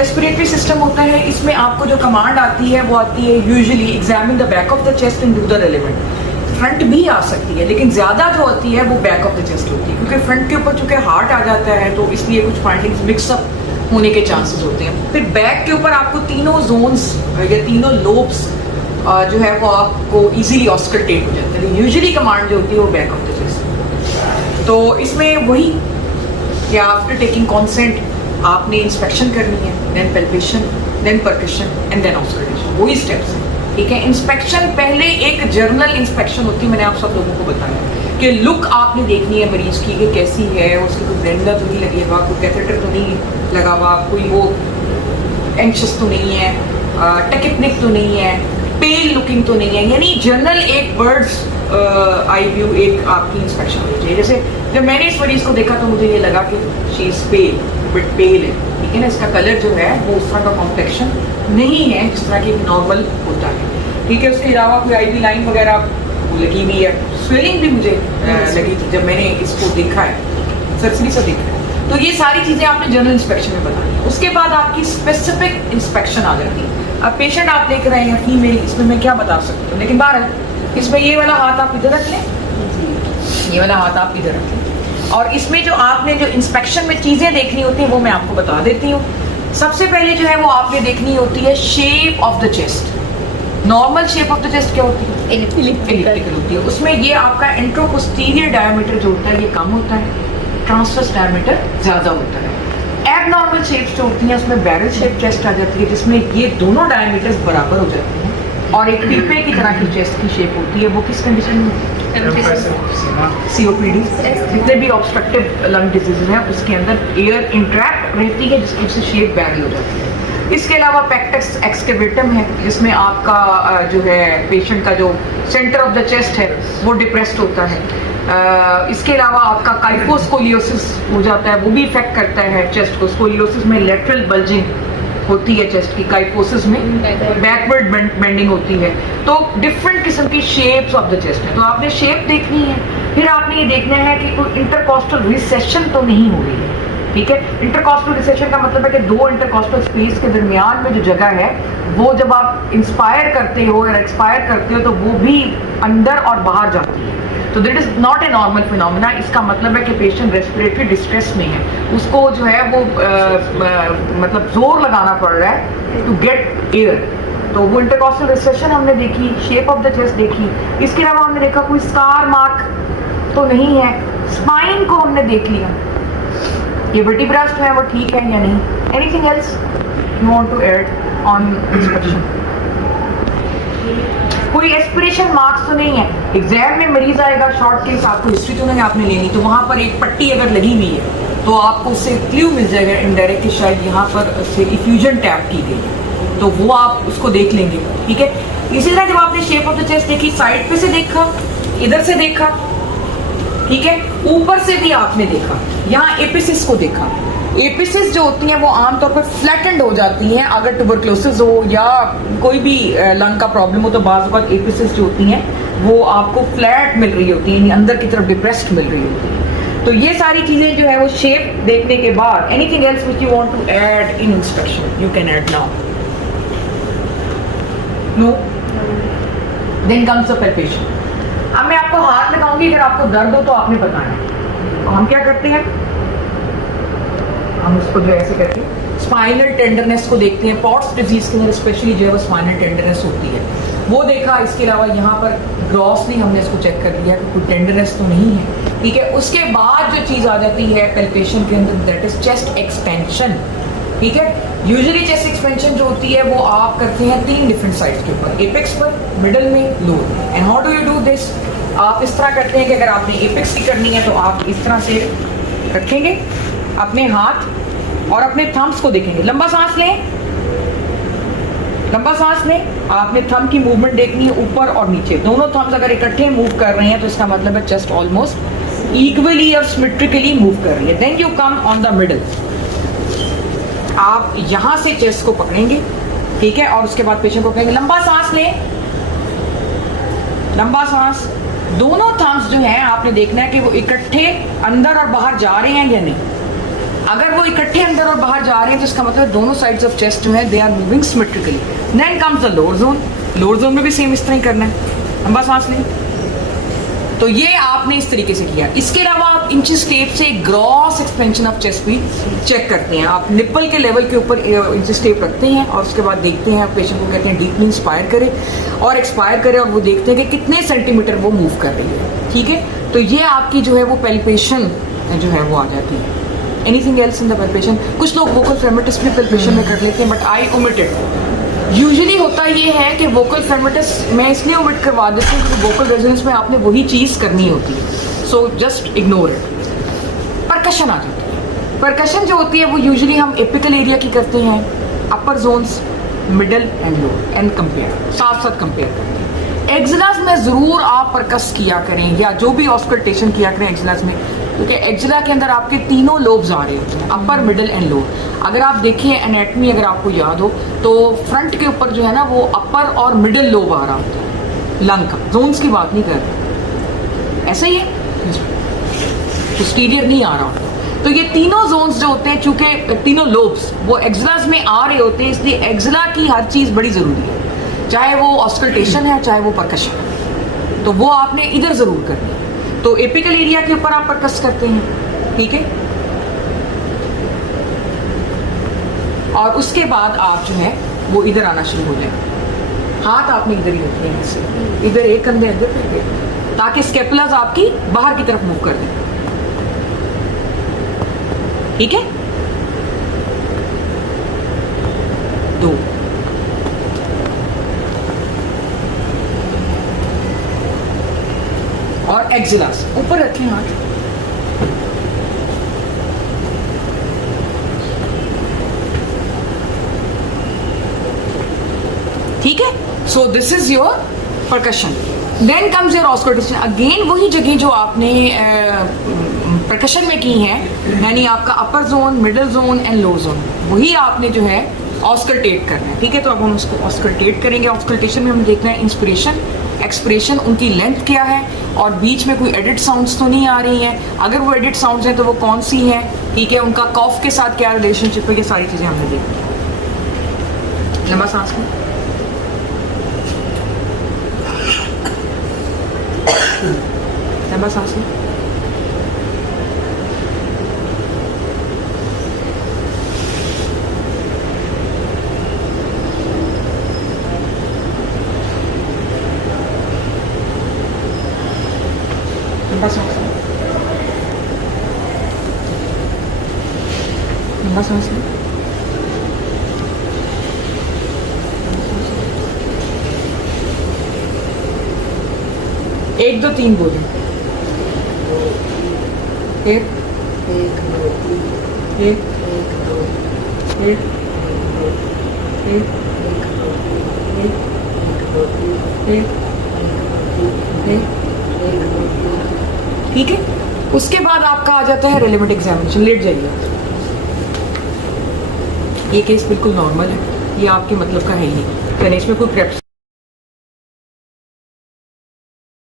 Respiratory system होता है, इसमें आपको जो कमांड आती है वो आती है usually examine the back of the chest and do the relevant. Front भी आ सकती है, लेकिन ज्यादा जो होती है वो बैक ऑफ द चेस्ट होती है, क्योंकि फ्रंट के ऊपर चूंकि हार्ट आ जाता है तो इसलिए कुछ फाइंडिंग्स मिक्सअप होने के चांसेस होते हैं। फिर बैक के ऊपर आपको तीनों जोन्स या तीनों लोब्स जो है वो आपको इजीली ऑस्कल्टेट हो जाते हैं। यूजुअली कमांड जो होती है वो बैक ऑफ द चेस्ट। तो इसमें वही कि आफ्टर टेकिंग कॉन्सेंट आपने इंस्पेक्शन करनी है, then palpation, then percussion and then auscultation, वही स्टेप्स हैं। ठीक है, इंस्पेक्शन पहले एक जर्नल इंस्पेक्शन होती है, मैंने आप सब लोगों को बताया कि लुक आपने देखनी है मरीज की कि कैसी है, उसकी कोई ब्लेंडर तो नहीं लगी हुआ, कोई कैथेटर तो नहीं लगा हुआ, कोई वो एंशियस तो नहीं है, टेकिपनिक तो नहीं है, पेल लुकिंग तो नहीं है, यानी जनरल एक बर्ड्स आई व्यू एक आपकी इंस्पेक्शन होनी चाहिए। जैसे जब मैंने इस मरीज को देखा तो मुझे ये लगा कि शी इज पेल, बट पेल है, ठीक है ना, इसका कलर जो है वो उस तरह का कॉम्प्लेक्शन नहीं है जिस तरह की नॉर्मल होता है। ठीक है, उसके अलावा कोई आईवी लाइन वगैरह लगी हुई है, स्वेलिंग भी मुझे लगी थी जब मैंने इसको देखा है, सर्जरी से देखा है। तो ये सारी चीज़ें आपने जनरल इंस्पेक्शन में बतानी है। उसके बाद आपकी स्पेसिफिक इंस्पेक्शन आ जाती है। अब पेशेंट आप देख रहे हैं फीमेल, इसमें मैं क्या बता सकती हूँ, लेकिन बहरहाल इसमें ये वाला हाथ आप इधर रख लें, ये वाला हाथ आप इधर रख लें, और इसमें जो आपने जो इंस्पेक्शन में चीज़ें देखनी होती हैं वो मैं आपको बता देती हूँ। सबसे पहले जो है वो आपने देखनी होती है shape of the chest. Normal shape of the chest क्या होती है? एलिप्टिकल होती है। उसमें ये आपका एंट्रोपोस्टीरियर डायमीटर जो होता है ये कम होता है, ट्रांसवर्स डायमीटर ज्यादा होता है। एबनॉर्मल शेप्स जो होती हैं उसमें बैरल शेप चेस्ट आ जाती है, जिसमें ये दोनों डायमीटर्स बराबर हो जाते हैं और एक पीपे की तरह की चेस्ट की शेप होती है। वो किस कंडीशन में? COPD, जितने भी ऑब्स्ट्रक्टिव लंग डिजीजेज हैं उसके अंदर एयर इंट्रैक्ट रहती है जिसकी वजह से शेप बैरल हो जाती है। इसके अलावा पेक्टस एक्सकेवेटम है, जिसमें आपका जो है पेशेंट का जो सेंटर ऑफ द चेस्ट है वो डिप्रेस्ड होता है। इसके अलावा आपका काइफोस्कोलियोसिस हो जाता है, वो भी इफेक्ट करता है चेस्ट को। स्कोलियोसिस में लेटरल बल्जिंग होती है चेस्ट की, काइफोसिस में बैकवर्ड बेंडिंग होती है। तो डिफरेंट किस्म की शेप्स ऑफ द चेस्ट है, तो आपने शेप देखनी है। फिर आपने ये देखना है कि कोई इंटरकॉस्टल रिसेशन तो नहीं हो रही है। ठीक है, इंटरकॉस्टल रिसेशन का मतलब है कि दो इंटरकॉस्टल स्पेस के दरमियान में जो जगह है वो जब आप इंस्पायर करते हो या एक्सपायर करते हो तो वो भी अंदर और बाहर जाती है। तो that is not a normal phenomena. इसका मतलब है कि पेशेंट रेस्पिरेटरी डिस्ट्रेस में है, उसको जो है वो मतलब जोर लगाना पड़ रहा है टू गेट एयर। तो वो इंटरकॉस्टल रिसेशन हमने देखी, शेप ऑफ द चेस्ट देखी। इसके अलावा हमने देखा कोई स्कार मार्क तो नहीं है, स्पाइन को हमने देख लिया, ये वर्टिब्रास जो है वो ठीक है या नहीं। Anything else you want to add on inspection? कोई एस्पिरेशन मार्क्स तो नहीं है। एग्जाम में मरीज आएगा शॉर्ट केस, आपको हिस्ट्री तो नहीं आपने लेनी, तो वहां पर एक पट्टी अगर लगी हुई है तो आपको उससे क्ल्यू मिल जाएगा इनडायरेक्ट कि शायद यहाँ पर से इफ्यूजन टैप की गई है, तो वो आप उसको देख लेंगे। ठीक है, इसी तरह जब आपने शेप ऑफ द चेस्ट देखी, साइड पे से देखा, इधर से देखा, ठीक है, ऊपर से भी आपने देखा, यहाँ एपिसिस को देखा। एपिसिस जो होती हैं वो आमतौर पर फ्लैटेंड हो जाती हैं, अगर ट्यूबरक्लोसिस हो या कोई भी लंग का प्रॉब्लम हो तो बाज़ वक़्त एपिसिस जो होती हैं वो आपको फ्लैट मिल रही होती हैं, अंदर की तरफ डिप्रेस्ड मिल रही होती है। तो ये सारी चीज़ें जो है वो शेप देखने के बाद, anything else which you want to add in inspection you can add now. No? Then comes the palpation. अब मैं आपको हाथ लगाऊंगी, अगर आपको दर्द हो तो आपने बताना है। तो हम क्या करते हैं, हम उसको जो ऐसे करके स्पाइनल टेंडरनेस को देखते हैं। पॉट्स डिजीज के अंदर स्पेशली जो है वो स्पाइनल टेंडरनेस होती है, वो देखा। इसके अलावा यहाँ पर ग्रॉसली हमने इसको चेक कर लिया कि कोई टेंडरनेस तो नहीं है। ठीक है, उसके बाद जो चीज़ आ जाती है पैल्पेशन के अंदर, दैट इज चेस्ट एक्सपेंशन। ठीक है, यूजुअली चेस्ट एक्सपेंशन जो होती है वो आप करते हैं 3 डिफरेंट साइड्स के ऊपर, एपेक्स पर, मिडल में, lower. And how do you do this? आप इस तरह करते हैं कि अगर आपने एपेक्स की करनी है तो आप इस तरह से रखेंगे अपने हाथ और अपने थम्स को देखेंगे। लंबा सांस लें, लंबा सांस लें। आपने थंब की मूवमेंट देखनी है ऊपर और नीचे, दोनों थम्स अगर इकट्ठे मूव कर रहे हैं तो इसका मतलब है चेस्ट ऑलमोस्ट इक्वली और सिमेट्रिकली मूव कर रही है। Then you come on the middle, आप यहां से चेस्ट को पकड़ेंगे, ठीक है, और उसके बाद पेशेंट को कहेंगे लंबा सांस लें, लंबा सांस। दोनों थम्स जो हैं आपने देखना है कि वो इकट्ठे अंदर और बाहर जा रहे हैं या नहीं। अगर वो इकट्ठे अंदर और बाहर जा रहे हैं तो इसका मतलब दोनों साइड्स ऑफ चेस्ट जो है they are moving symmetrically. Then comes the lower zone, lower zone में भी सेम इस तरह ही करना है, लंबा सांस लें। तो ये आपने इस तरीके से किया। इसके अलावा आप इंचेस टेप से ग्रॉस एक्सपेंशन ऑफ चेस्ट भी चेक करते हैं। आप निप्पल के लेवल के ऊपर इंचेस टेप रखते हैं और उसके बाद देखते हैं, पेशेंट को कहते हैं डीपली इंस्पायर करे और एक्सपायर करे और वो देखते हैं कि कितने सेंटीमीटर वो मूव कर रही है। ठीक है, तो ये आपकी जो है वो पैल्पेशन जो है वो आ जाती है। Anything else in the palpation? कुछ लोग वोकल फ्रेमेटस भी पैल्पेशन में कर लेते हैं, बट आई ओमिटेड। यूजुअली होता ये है कि वोकल फ्रेमेटस मैं इसलिए ओमिट करवा देती हूँ क्योंकि वोकल रेजोनेंस में आपने वही चीज़ करनी होती है, so just ignore it. Percussion आ जाती है। परकशन जो होती है वो यूजुअली हम एपिकल एरिया की करते हैं, upper zones, middle and lower, and compare, साथ साथ कंपेयर करते हैं। एक्जिलास में ज़रूर आप परकस किया करें या जो भी ऑस्कल्टेशन किया करें एक्जिलास में, क्योंकि एक्जिला के अंदर आपके तीनों लोब्स आ रहे होते हैं, अपर, मिडल एंड लोअर। अगर आप देखें एनाटमी, अगर आपको याद हो तो फ्रंट के ऊपर जो है ना वो अपर और मिडल लोब आ रहा होता है लंग का। जोन्स की बात नहीं कर रहे, ऐसा ही है, पोस्टीरियर नहीं आ रहा होता। तो ये तीनों जोन्स जो होते हैं, चूंकि तीनों लोब्स वो एक्जिलास में आ रहे होते हैं, इसलिए एक्जिला की हर चीज़ बड़ी ज़रूरी है, चाहे वो ऑस्कल्टेशन है चाहे वो परकशन है, तो वो आपने इधर ज़रूर करनी है। तो एपिकल एरिया के ऊपर आप परकस करते हैं, ठीक है, और उसके बाद आप जो है वो इधर आना शुरू हो जाए। हाथ आपने इधर ही रखने हैं, ऐसे इधर एक कंधे अंदर पे, ताकि स्केपुलास आपकी बाहर की तरफ मूव कर दें। ठीक है, 2 और एक्जिलास ऊपर रखें हाथ। ठीक है, so this is your percussion. Then comes your auscultation. Again वही जगह जो आपने परकशन में की हैं, यानी आपका अपर zone, middle zone and lower zone, वही आपने जो है ऑस्कल्टेट करना है। ठीक है, तो अब हम उसको ऑस्कल्टेट करेंगे। ऑस्कल्टेशन में हम देखना है इंस्पिरेशन, एक्सप्रेशन, उनकी लेंथ क्या है और बीच में कोई एडिट साउंड्स तो नहीं आ रही हैं। अगर वो एडिट साउंड्स हैं तो वो कौन सी हैं, ठीक है, उनका कॉफ के साथ क्या रिलेशनशिप है, ये सारी चीज़ें हमने देखी है। लंबा सांस लें, लंबा सांस लें, लंबा सांस लें, लंबा सांस लें, 1 2 3 बोलें। 1 1 1 1 ठीक है, उसके बाद आपका आ जाता है रेलेवेंट एग्जामिनेशन। लेट जाइए। ये केस बिल्कुल नॉर्मल है, ये आपके मतलब का है ही नहीं, यानी इसमें कोई प्रेप